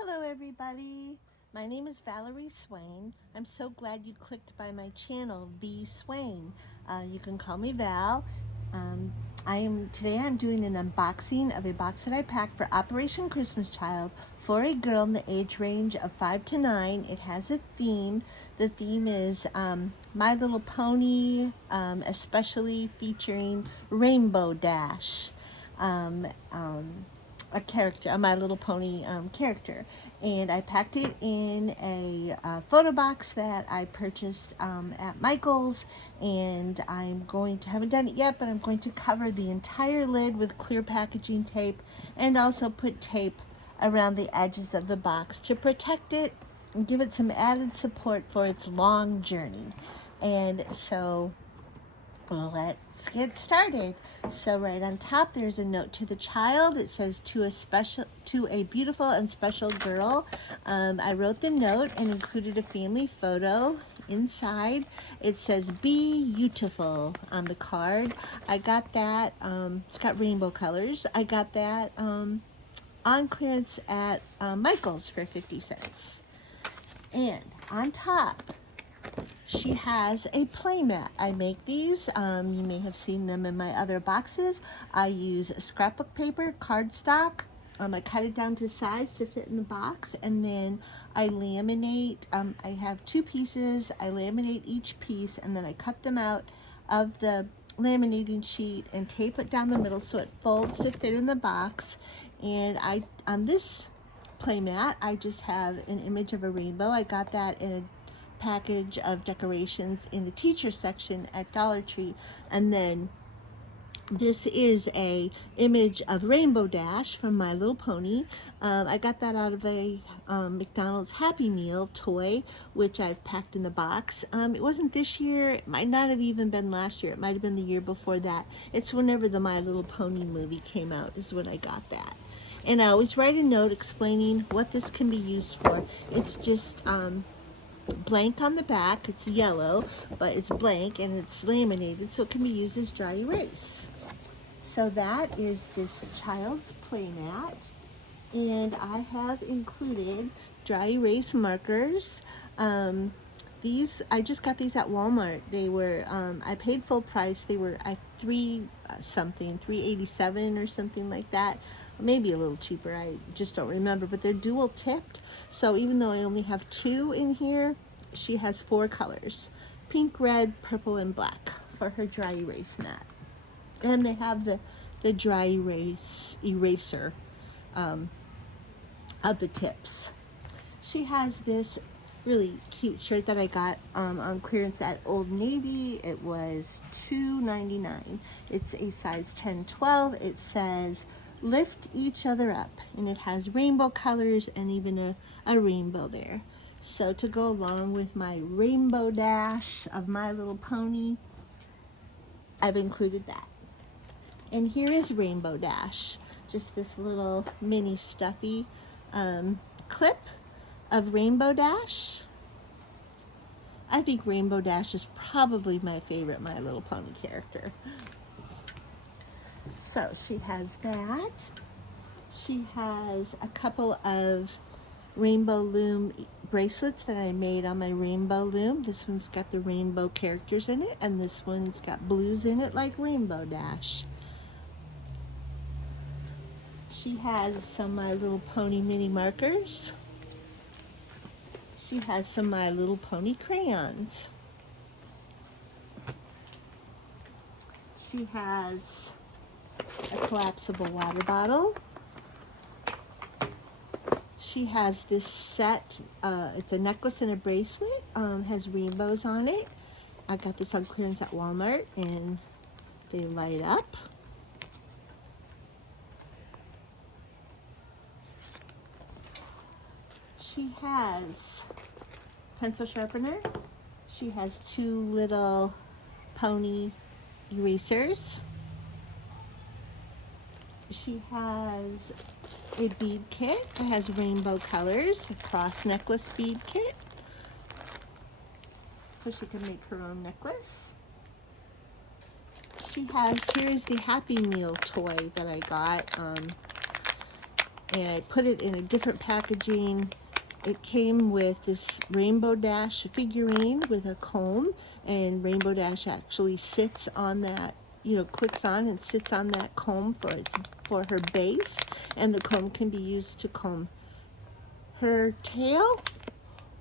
Hello everybody, my name is Valerie Swain. I'm so glad you clicked by my channel, voswain. You can call me Val. Today I'm doing an unboxing of a box that I packed for Operation Christmas Child for a girl in the age range of 5 to 9. It has a theme. The theme is My Little Pony, especially featuring Rainbow Dash. A character, a My Little Pony character, and I packed it in a photo box that I purchased at Michael's, and haven't done it yet, but I'm going to cover the entire lid with clear packaging tape and also put tape around the edges of the box to protect it and give it some added support for its long journey. And so let's get started. So right on top there's a note to the child. It says to a beautiful and special girl. I wrote the note and included a family photo inside. It says be beautiful on the card. I got that, it's got rainbow colors. I got that on clearance at Michael's for 50 cents. And on top she has a playmat. I make these. You may have seen them in my other boxes. I use scrapbook paper, cardstock. I cut it down to size to fit in the box, and then I laminate. I have two pieces. I laminate each piece, and then I cut them out of the laminating sheet and tape it down the middle so it folds to fit in the box. And on this playmat, I just have an image of a rainbow. I got that in a package of decorations in the teacher section at Dollar Tree. And then this is a image of Rainbow Dash from My Little Pony. I got that out of a McDonald's Happy Meal toy, which I've packed in the box. It wasn't this year. It might not have even been last year. It might have been the year before that. It's whenever the My Little Pony movie came out is when I got that. And I always write a note explaining what this can be used for. It's just blank on the back. It's yellow, but it's blank and it's laminated, so it can be used as dry erase. So that is this child's playmat, and I have included dry erase markers. These, I just got these at Walmart. They were, I paid full price. They were at $3.87 or something like that. Maybe a little cheaper, I just don't remember, but they're dual tipped. So even though I only have two in here, she has 4 colors: pink, red, purple, and black for her dry erase mat. And they have the dry eraser of the tips. She has this really cute shirt that I got on clearance at Old Navy. It was $2.99. It's a size 10-12. It says lift each other up, and it has rainbow colors and even a rainbow there. So to go along with my Rainbow Dash of My Little Pony, I've included that. And here is Rainbow Dash, just this little mini stuffy clip of Rainbow Dash. I think Rainbow Dash is probably my favorite My Little Pony character. So she has that. She has a couple of Rainbow Loom bracelets that I made on my Rainbow Loom. This one's got the rainbow characters in it, and this one's got blues in it like Rainbow Dash. She has some My Little Pony mini markers. She has some My Little Pony crayons. She has a collapsible water bottle. She has this set, it's a necklace and a bracelet, has rainbows on it. I got this on clearance at Walmart, and they light up. She has pencil sharpener. She has 2 little pony erasers. She has a bead kit that has rainbow colors, a cross necklace bead kit, so she can make her own necklace. She has, here's the Happy Meal toy that I got and I put it in a different packaging. It came with this Rainbow Dash figurine with a comb, and Rainbow Dash actually sits on that, you know, clicks on and sits on that comb for her base, and the comb can be used to comb her tail,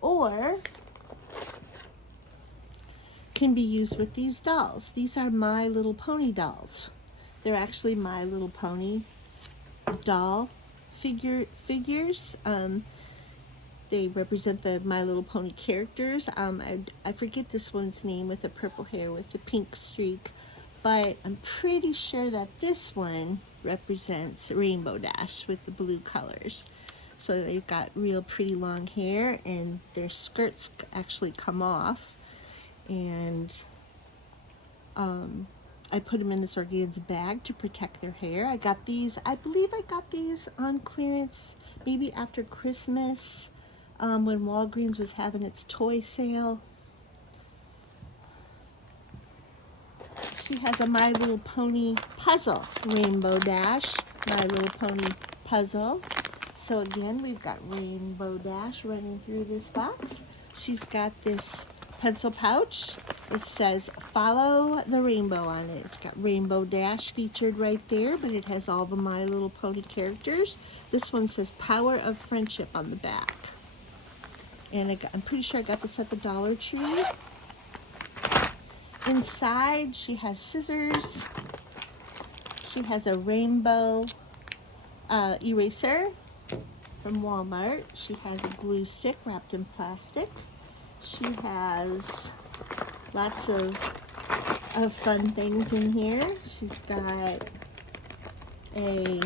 or can be used with these dolls. These are My Little Pony dolls. They're actually My Little Pony doll figures. They represent the My Little Pony characters. I forget this one's name with the purple hair with the pink streak, but I'm pretty sure that this one represents Rainbow Dash with the blue colors. So they've got real pretty long hair, and their skirts actually come off. And I put them in this organza bag to protect their hair. I got these, I believe I got these on clearance maybe after Christmas, when Walgreens was having its toy sale. She has a My Little Pony puzzle, Rainbow Dash, My Little Pony puzzle. So again, we've got Rainbow Dash running through this box. She's got this pencil pouch. It says Follow the Rainbow on it. It's got Rainbow Dash featured right there, but it has all the My Little Pony characters. This one says Power of Friendship on the back. And I'm pretty sure I got this at the Dollar Tree. Inside, she has scissors. She has a rainbow eraser from Walmart. She has a glue stick wrapped in plastic. She has lots of fun things in here. She's got a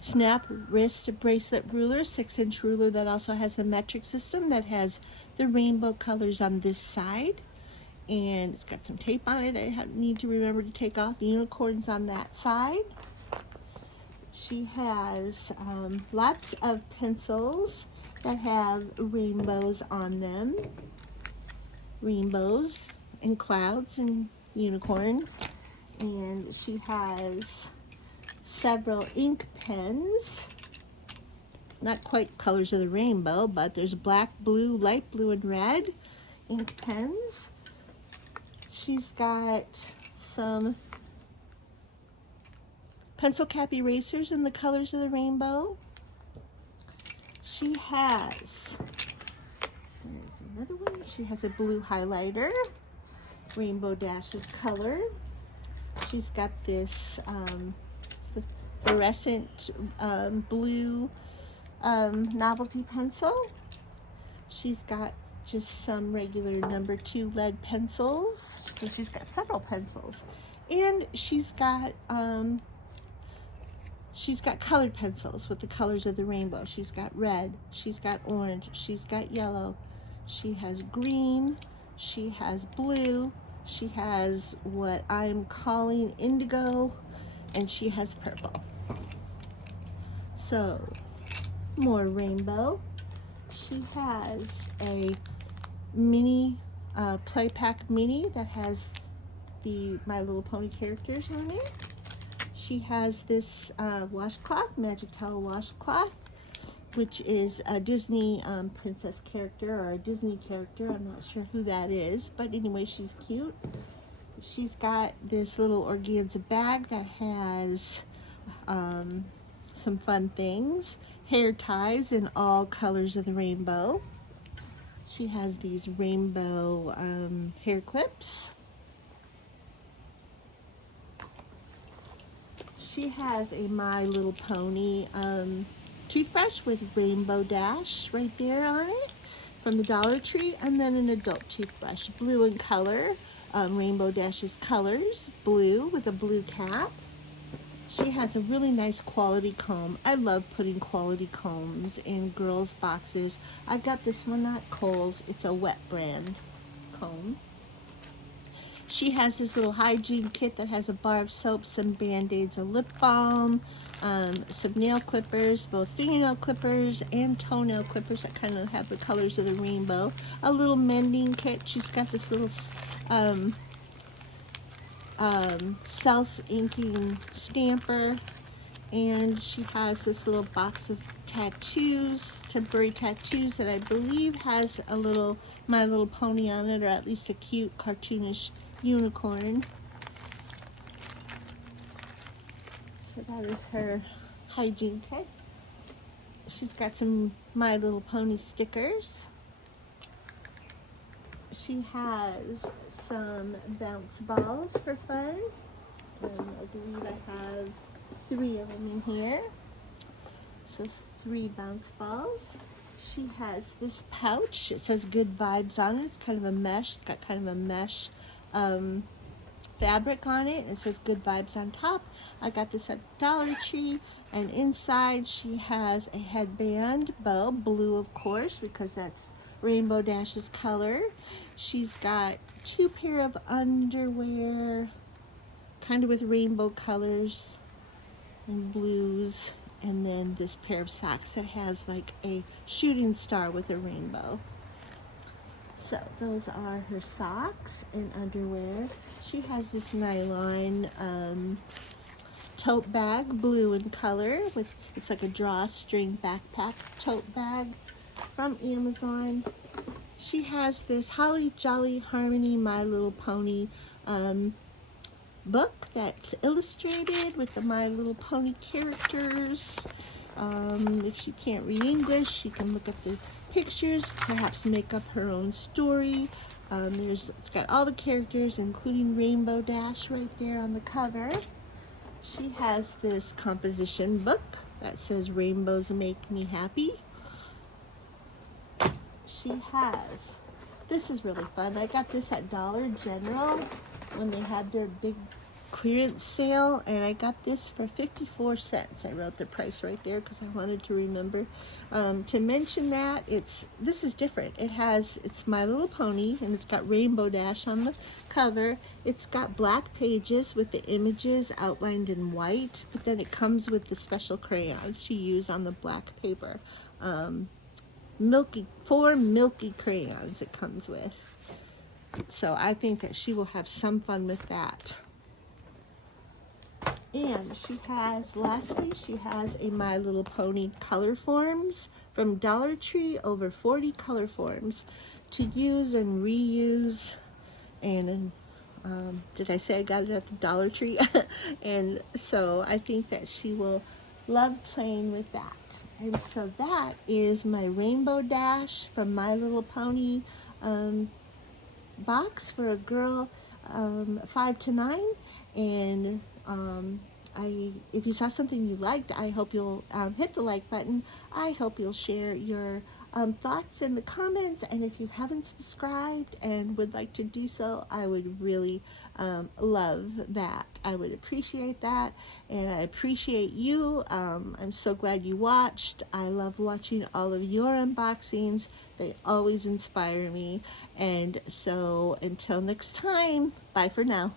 snap wrist bracelet ruler, 6-inch ruler that also has the metric system that has the rainbow colors on this side. And it's got some tape on it I need to remember to take off. Unicorns on that side. She has lots of pencils that have rainbows on them. Rainbows and clouds and unicorns. And she has several ink pens. Not quite colors of the rainbow, but there's black, blue, light blue, and red ink pens. She's got some pencil cap erasers in the colors of the rainbow. She has, there's another one. She has a blue highlighter, Rainbow Dash's color. She's got this fluorescent blue novelty pencil. She's got just some regular number 2 lead pencils. So she's got several pencils. And she's got colored pencils with the colors of the rainbow. She's got red, she's got orange, she's got yellow, she has green, she has blue, she has what I'm calling indigo, and she has purple. So, more rainbow. She has a mini play pack mini that has the My Little Pony characters on it. She has this washcloth, Magic Towel washcloth, which is a Disney princess character or a Disney character. I'm not sure who that is, but anyway, she's cute. She's got this little organza bag that has some fun things. Hair ties in all colors of the rainbow. She has these rainbow hair clips. She has a My Little Pony toothbrush with Rainbow Dash right there on it from the Dollar Tree, and then an adult toothbrush, blue in color, Rainbow Dash's colors, blue with a blue cap. She has a really nice quality comb. I love putting quality combs in girls' boxes. I've got this one at Kohl's. It's a Wet brand comb. She has this little hygiene kit that has a bar of soap, some Band-Aids, a lip balm, some nail clippers, both fingernail clippers and toenail clippers that kind of have the colors of the rainbow. A little mending kit. She's got this little self-inking stamper And she has this little box of tattoos, temporary tattoos, that I believe has a little My Little Pony on it, or at least a cute cartoonish unicorn. So that is her hygiene kit. She's got some My Little Pony stickers. She has some bounce balls for fun. I believe I have 3 of them in here. So 3 bounce balls. She has this pouch. It says Good Vibes on it. It's kind of a mesh. It's got kind of a mesh fabric on it. It says Good Vibes on top. I got this at Dollar Tree. And inside she has a headband bow, blue of course, because that's Rainbow Dash's color. She's got 2 pair of underwear, kind of with rainbow colors and blues, and then this pair of socks that has like a shooting star with a rainbow. So those are her socks and underwear. She has this nylon tote bag, blue in color, with it's like a drawstring backpack tote bag from Amazon. She has this Holly Jolly Harmony My Little Pony book that's illustrated with the My Little Pony characters. If she can't read English, she can look at the pictures, perhaps make up her own story. It's got all the characters, including Rainbow Dash, right there on the cover. She has this composition book that says Rainbows Make Me Happy. She has, this is really fun. I got this at Dollar General when they had their big clearance sale, and I got this for 54 cents. I wrote the price right there because I wanted to remember to mention that. This is different. It's My Little Pony, and it's got Rainbow Dash on the cover. It's got black pages with the images outlined in white, but then it comes with the special crayons to use on the black paper. 4 milky crayons it comes with. So I think that she will have some fun with that. And lastly, she has a My Little Pony color forms from Dollar Tree, over 40 color forms to use and reuse. And did I say I got it at the Dollar Tree? And so I think that she will love playing with that. And so that is my Rainbow Dash from My Little Pony box for a girl 5 to 9. And if you saw something you liked, I hope you'll hit the like button. I hope you'll share your thoughts in the comments, and if you haven't subscribed and would like to do so, I would really love that. I would appreciate that, and I appreciate you. I'm so glad you watched. I love watching all of your unboxings. They always inspire me. And so until next time, bye for now.